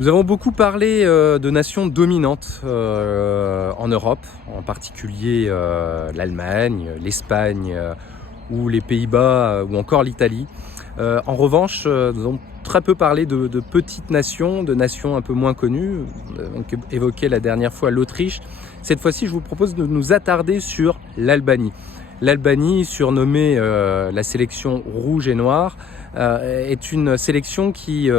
Nous avons beaucoup parlé de nations dominantes en Europe, en particulier l'Allemagne, l'Espagne ou les Pays-Bas ou encore l'Italie. En revanche, nous avons très peu parlé de petites nations, de nations un peu moins connues. On a donc évoqué la dernière fois l'Autriche. Cette fois-ci, je vous propose de nous attarder sur l'Albanie. L'Albanie, surnommée la sélection rouge et noire, est une sélection qui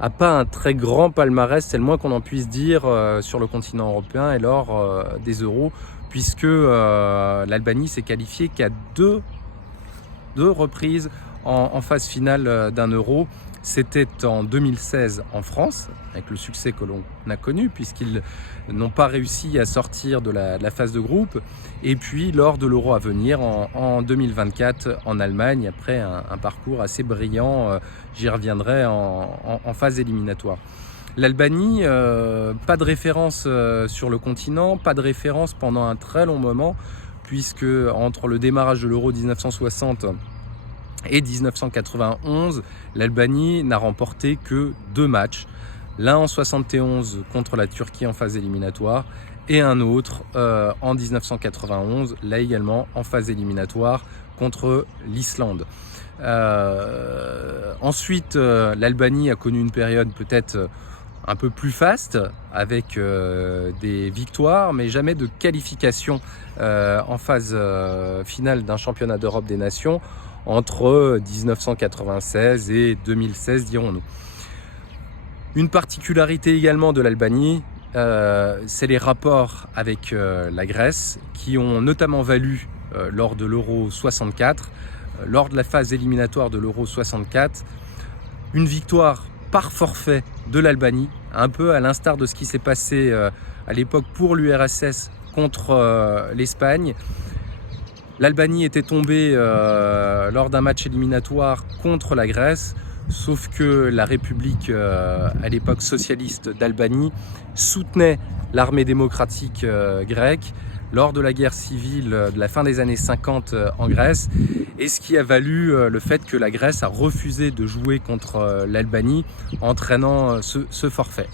a pas un très grand palmarès, c'est le moins qu'on en puisse dire sur le continent européen et lors des euros, puisque l'Albanie s'est qualifiée qu'à deux reprises en phase finale d'un euro. C'était en 2016 en France, avec le succès que l'on a connu, puisqu'ils n'ont pas réussi à sortir de la phase de groupe. Et puis lors de l'euro à venir, en 2024 en Allemagne, après un parcours assez brillant, j'y reviendrai en phase éliminatoire. L'Albanie, pas de référence sur le continent, pas de référence pendant un très long moment, puisque entre le démarrage de l'euro 1960 et 1991, l'Albanie n'a remporté que 2 matchs. L'un en 71 contre la Turquie en phase éliminatoire et un autre en 1991, là également en phase éliminatoire contre l'Islande. Ensuite, l'Albanie a connu une période peut-être un peu plus faste, avec des victoires, mais jamais de qualification en phase finale d'un championnat d'Europe des nations entre 1996 et 2016, dirons-nous. Une particularité également de l'Albanie, c'est les rapports avec la Grèce, qui ont notamment valu lors de l'Euro 64, lors de la phase éliminatoire de l'Euro 64, une victoire par forfait de l'Albanie, un peu à l'instar de ce qui s'est passé à l'époque pour l'URSS contre l'Espagne. L'Albanie était tombée lors d'un match éliminatoire contre la Grèce, sauf que la République, à l'époque socialiste d'Albanie, soutenait l'armée démocratique grecque lors de la guerre civile de la fin des années 50 en Grèce, et ce qui a valu le fait que la Grèce a refusé de jouer contre l'Albanie, entraînant ce forfait.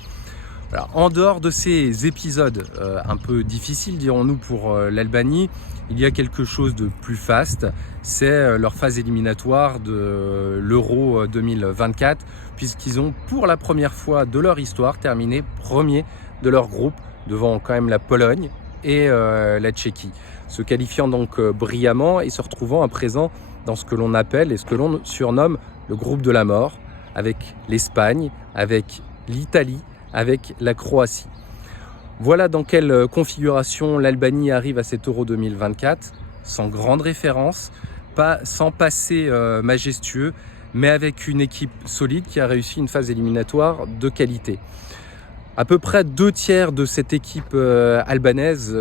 Alors, en dehors de ces épisodes un peu difficiles, dirons-nous, pour l'Albanie, il y a quelque chose de plus faste, c'est leur phase éliminatoire de l'Euro 2024, puisqu'ils ont pour la première fois de leur histoire terminé premier de leur groupe, devant quand même la Pologne et la Tchéquie, se qualifiant donc brillamment et se retrouvant à présent dans ce que l'on appelle et ce que l'on surnomme le groupe de la mort, avec l'Espagne, avec l'Italie, avec la Croatie. Voilà dans quelle configuration l'Albanie arrive à cet Euro 2024, sans grande référence, sans passé majestueux, mais avec une équipe solide qui a réussi une phase éliminatoire de qualité. À peu près 2/3 de cette équipe albanaise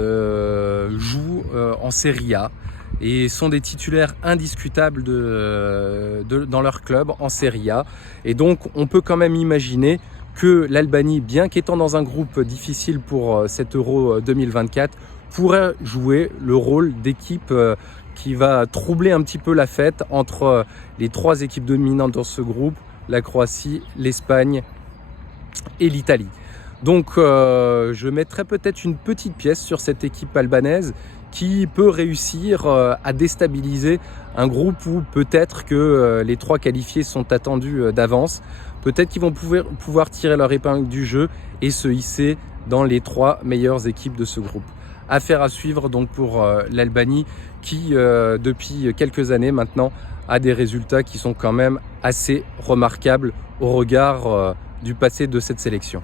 joue en Serie A et sont des titulaires indiscutables dans leur club en Serie A. Et donc on peut quand même imaginer que l'Albanie, bien qu'étant dans un groupe difficile pour cet Euro 2024, pourrait jouer le rôle d'équipe qui va troubler un petit peu la fête entre les 3 équipes dominantes dans ce groupe, la Croatie, l'Espagne et l'Italie. Donc je mettrai peut-être une petite pièce sur cette équipe albanaise qui peut réussir à déstabiliser un groupe où peut-être que les 3 qualifiés sont attendus d'avance. Peut-être qu'ils vont pouvoir tirer leur épingle du jeu et se hisser dans les 3 meilleures équipes de ce groupe. Affaire à suivre donc pour l'Albanie qui, depuis quelques années maintenant, a des résultats qui sont quand même assez remarquables au regard du passé de cette sélection.